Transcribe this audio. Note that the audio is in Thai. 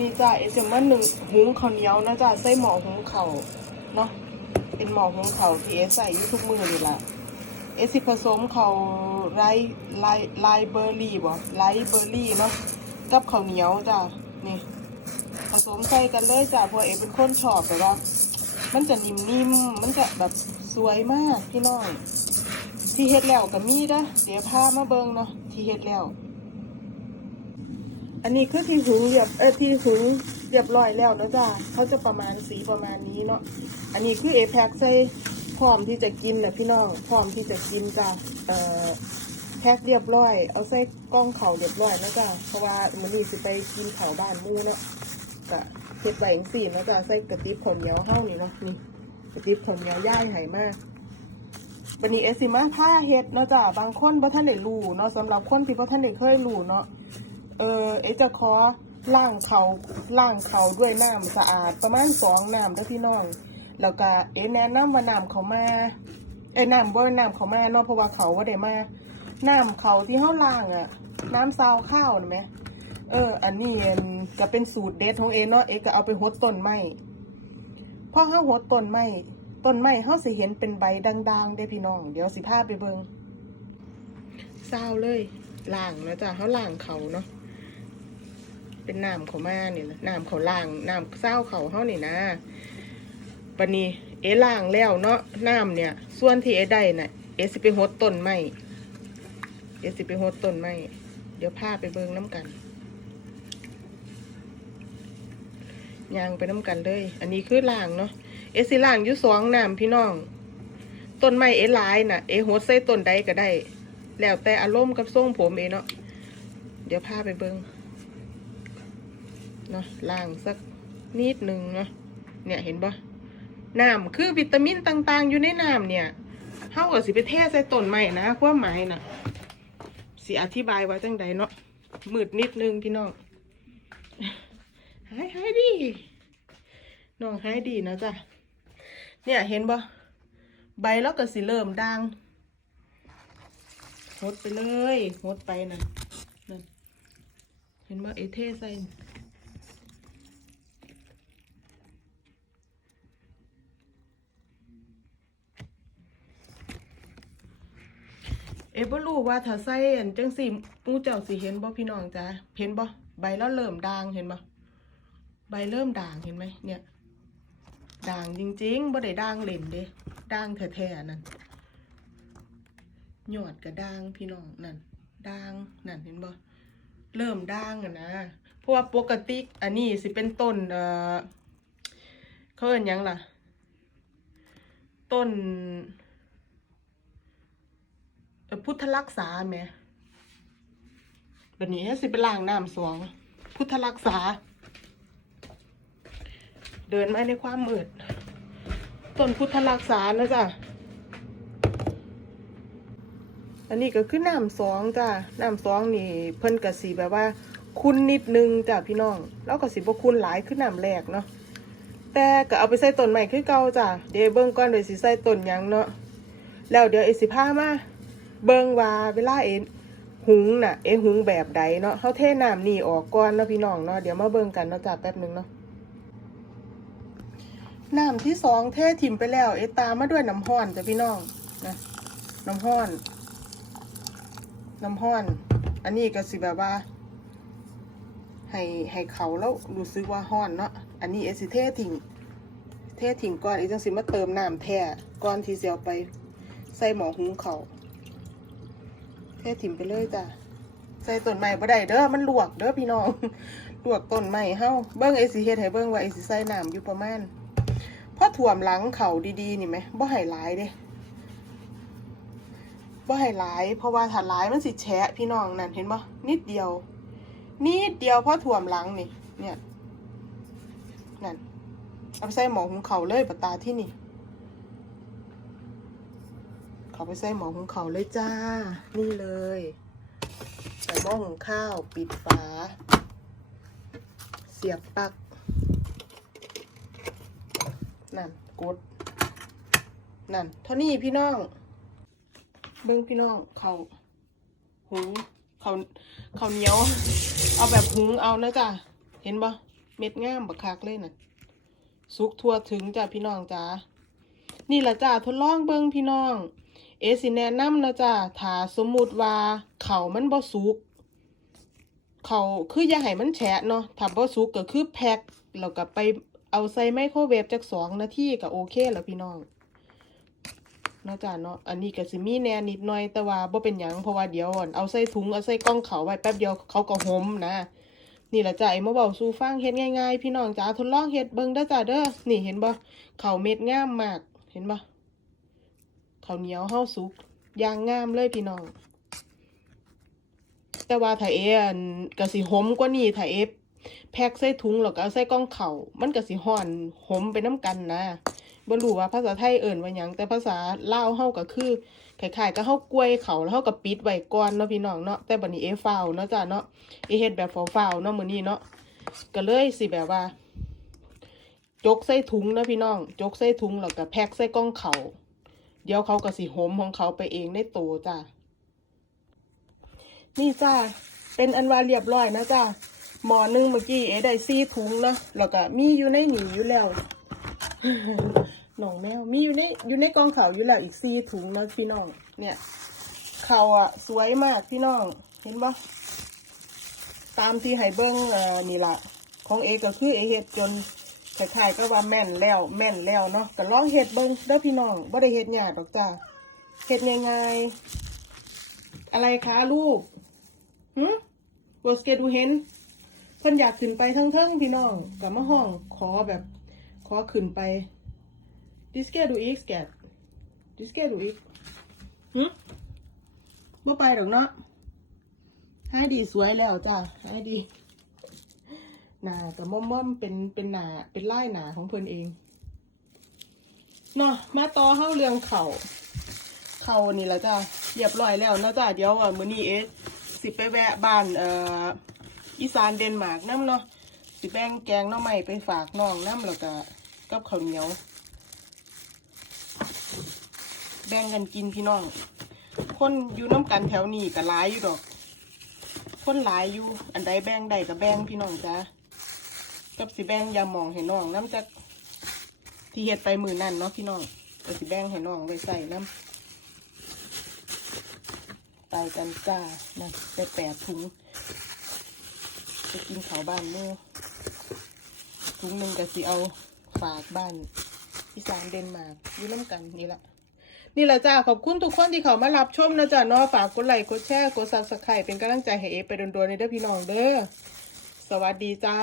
นี่จ้าเอจะมาหนึ่งหุงข้าวเหนียวนะจ้าใส่หม้อหุงข้าวเนาะเป็นหม้อหุงข้าวที่เอใส่อยุทุกมือนี่แหละเอสิผสมข้าวไรไรไรเบอร์รี่บ่ไรเบอร์รี่เนาะกับข้าวเหนียวจ้านี่ผสมใส่กันเลยจ้าเพราะเอเป็นคนชอบแบบว่ามันจะนิ่มๆ มันจะแบบสวยมากพี่น้อง ที่เฮ็ดแล้วก็มีนะเดี๋ยวพามาเบิ่งเนาะที่เฮ็ดแล้ว อันนี้คือที่หุงเรียบเออที่หุงเรียบร้อยแล้วเนาะจ้าเขาจะประมาณสีประมาณนี้เนาะอันนี้คือเอแพ็คใส่พร้อมที่จะกินนะพี่น้องพร้อมที่จะกินจ้าเอ่อแพ็คเรียบร้อย เอาใส่กล้องเข่าเรียบร้อยนะจ้าเพราะว่ามันนี่สิไปกินเข่าบ้านมู่เนาะก็เฮ็ดไว้จังซี่นะจ้าใส่กระติบข้าวเหนียวเฮานี่เนาะนี่กระติบข้าวเหนียวย่ายไหมากวันนี้เอสิมาผ้าเฮ็ดเนาะจ้ะบางคนบ่ท่านได้รู้เนาะสำหรับคนที่บ่ท่านได้เคยรู้เนาะ เออเอจะขอล้างเขาล้างเขาด้วยน้ำสะอาดประมาณสองน้ำเด้อพี่น้องแล้วก็เอแนะนำว่าน้ำเขามาเอ้ยน้ำบ่น้ำเขามาเนาะเพราะว่าเขาบ่าได้มาน้ำเขาที่เฮาล้างอะน้ำซาวข้าวนะแหมเออ อันนี้อันก็เป็นสูตรเด็ดของเอเนาะเอก็เอาไปหดต้นไม้พอเฮาหดต้นไม้ต้นไม้เฮาสิเห็นเป็นใบด่างๆได้พี่น้อง เดี๋ยวสิพาไปเบิงเศร้าเลยล่างนะจ้ะเฮาล่างเขาเนาะ เป็นน้ำเขามานี่นะน้ำเขาล่างน้ำเศร้าเขาเฮานี่นะปนี้เอล่างแล้วเนาะน้ำเนี่ย ส่วนที่เอได้น่ะเอสิไปหดต้นไม้เอสิไปหดต้นไม้เดี๋ยวพาไปเบิงน้ำกันยางไปน้ำกันเลย อันนี้คือล่างเนาะเอสิล่างอยู่สองน้ำพี่น้องต้นไม้เอลายน่ะเอโหดใส่ต้นใดก็ได้ แล้วแต่อารมณ์กับทรงผมเอเนาะเดี๋ยวพาไปเบิง นาะล่างสักนิดหนึ่งเนาะเนี่ยเห็นปะน้ำคือวิตามินต่างๆ อยู่ในน้ำเนี่ยเฮาก็สิไปเทใส่ต้นไม้นะความหมายน่ะสิอธิบายไว้จังใดเนาะมืดนิดนึงพี่น้องหายหายดีน้องหายดีนะจ๊ะเนี่ยเห็นบ่ใบแล้วก็สิเริ่มด่างหดไปเลยหดไปนั่นนั่นเห็นบ่เอเทใส่ เอบ่รู้ว่าถ้าใส่อันจังสิมูเจ้าสิเห็นบ่พี่น้องจ้ะเห็นบ่ใบแล้วเริ่มด่างเห็นบ่ใบเริ่มด่างเห็นไหมเนี่ยด่างจริงๆบ่ได้ด่างเล่นเด้ด่างแท้ๆนั่นหยอดกระด่างพี่น้องนั่นด่างนั่นเห็นบ่เริ่มด่างอะนะเพราะว่าปกติอันนี้สิเป็นต้นเอ่อเขาเอิ้นยังล่ะ ต้น พุทธรักษาแหมแบบนี้ให้สิไปล้างน้ำสวง พุทธรักษา เดินมาในความมืดต้นพุทธรักษานะจ๊ะอันนี้ก็คือน้ำสองจ้ะน้ำสองนี่ เพิ่นกะสีแบบว่า คุณนิดนึงจ้ะพี่น้อง แล้วก็สิบ่คุณหลายขึ้นน้ำแรกเนาะแต่ก็เอาไปใส่ต้นใหม่คือเก่าจ้ะเดี๋ยวเบิ่งก่อนเดี๋ยสิใส่ต้นยังเนาะแล้วเดี๋ยวเอสิพามา เบิ่งว่าเวลาเอหุงน่ะ เอหุงแบบใดเนาะเฮาเทน้ำนี่ออกก่อนเนาะพี่น้องเนาะเดี๋ยวมาเบิ่งกันเนาะจ้ะแป๊บหนึงเนาะน้ำที่สองเทถิ่มไปแล้ว เอตามมาด้วยน้ำห้อนจ้ะพี่น้องนะน้ำห้อน น้ำห้อน อันนี้ก็สิแบบว่าให้ให้เขาแล้วรู้สึกว่าห้อนเนาะ อันนี้เอสิเทถิ่งเทถิ่งก่อนเอจังสิมาเติมน้ำแท้ก่อนที่จะเอาไป ใส่หมอหุงเขา เทถิ่มไปเลยจ้ะใส่ต้นไม้บ่ได้เด้อมันลวกเด้อพี่น้องลวกต้นไม้เฮ้าเบิ่งเอสิเฮ็ดให้เบิ่งว่าเอสิใส่น้ำอยู่ประมาณพอถ่วมหลังเขาดีๆนี่ไหมบ่ให้หลายเด้บ่ให้หลายเพราะว่าถ้าหลายมันสิแฉะพี่น้องนั่นเห็นบ่นิดเดียว นิดเดียวพอถ่วมหลังนี่ เนี่ยนั่นเอาไปใส่หมอหุงเขาเลยปะตาที่นี่ เขาไปใส่หมอหุงเขาวเลยจ้า นี่เลย ใส่หม้อหุงข้าว ปิดฝา เสียบปลั๊ก นั่นกด นั่นเท่านี้พี่น้อง เบิ้งพี่น้องเขาหุงเขาเขาเหนียว เอาแบบหุงเอานะจ๊ะเห็นบ่เม็ดงามบักคักเลยน่ะสุกทั่วถึงจ้าพี่น้องจ้านี่แหละจ้าทดลองเบิ่งพี่น้อง เอสิแนะนำนะจ้าถ้าสมมุติว่าเขามันบ่สุกเขาคืออย่าให้มันแฉะเนาะถ้าบ่สุกก็คือแพ็คแล้วก็ไปเอาใส่ไมโครเวฟจักสองนาทีก็โอเคแล้วพี่น้องเนาะจ้าเนาะอันนี้ก็สิมีแน่นิดหน่อยแต่ว่าบ่เป็นหยังเพราะว่าเดี๋ยวอั่นเอาใส่ถุงเอาใส่กล่องเขาไว้แป๊บเดียวเขาก็หมนะนี่แหละจ้าไอ้มาเบาสู่ฟังเฮ็ดง่ายๆ พี่น้องจ้าทดลองเฮ็ดเบิ่งเด้อจ้าเด้อนี่เห็นบ่เขาเม็ดงามมากเห็นบ่ ข้าวเหนียวเฮาสุกอย่างงามเลยพี่น้อง แต่ว่าถ้าเออันก็สิหอมกว่านี้ถ้าเอแพ็คใส่ถุงแล้วก็เอาใส่กล่องเขามันก็สิฮ้อนหอมไปน้ำกันนะบ่รู้ว่าภาษาไทยเอิ้นว่าหยังแต่ภาษาลาวเฮาก็คือคล้ายๆก็เฮากล้วยเขาแล้วเฮาก็ปิดไว้ก่อนเนาะพี่น้องเนาะแต่บัดนี้เอฟาวเนาะจ้าเนาะเอเฮ็ดแบบฟาวๆเนาะมื้อนี้เนาะก็เลยสิแบบว่า จกใส่ถุงเนาะพี่น้อง จกใส่ถุงแล้วก็แพ็คใส่กล่องเขาว เดี๋ยวเขาก็สิหมของเขาไปเองในโตจ้านี่จ้าเป็นอันว่าเรียบร้อยนะจ้าหมอนึงเมื่อกี้เอได้ซี่ถุงเนาะแล้วก็มีอยู่ในหนีอยู่แล้วหนองแมวมีอยู่ในอยู่ในกองเขาอยู่แล้วอีกซี่ถุงนะพี่น้อง เนี่ย เขาอะสวยมากพี่น้อง เห็นปะตามที่ไห้เบิ้งอ่อนี่ละของเอก็คือเอเฮ็ดจน คล้ายๆก็ว่าแม่นแล้วแม่นแล้วเนาะก็ลองเฮ็ดเบิ้งเด้อพี่น้องบ่ได้เฮ็ดยากดอกจ้าเฮ็ดง่ายๆอะไรคะลูกหืมบสเกดูเห็นเพิ่นอยากขึ้นไปทั้งๆพี่น้องกับมาห้องขอแบบขอขึ้นไปดิสเกดูอีกแกดดิสเกดูอีกหืมบ่ไปดอกเนาะให้ดีสวยแล้วจ้าให้ดี หนากับม่อมๆเป็นเป็นหนาเป็นไล่หนาของเพิ่อนเองเนาะมาต่อเข้าเรื่องเขาเข่านี่แหละจ้าเรียบร้อยแล้วนาะจ้าเดี๋ยวอะมื้อนี้เอ๊ะสิไปแวะบ้านเอ่ออีสานเดนมาร์กน้ำเนาะสิแบ่งแกงน้องใหม่ไปฝากน้องน้ำแล้วก็กับข้าวเหนียว แบ่งกันกินพี่น้อง คนอยู่น้ำกันแถวนี้ก็หลายอยู่ดอก คนหลายอยู่อันใดแบ่งได้ก็แบ่งพี่น้องจ้า กับสิแบงยาหมองให้น้องน้ำจากที่เฮ็ดไปมือนั่นเนาะพี่น้องก็สิแบงให้น้องไว้ใส่น้ำไปกันจ้านะไปแปดถุงไปกินข้าวบ้านเมื่อถุงหนึ่งก็สิเอาฝากบ้านอีสานเดนมาร์กยู่น้ำกันนี่ละนี่แหละจ้าขอบคุณทุกคนที่เขามารับชมนะจ๊ะเนาะฝากกดไลค์กดแชร์กดซับสไครต์เป็นกำลังใจให้เอไปโดนๆในเด้อพี่น้องเด้อสวัสดีจ้า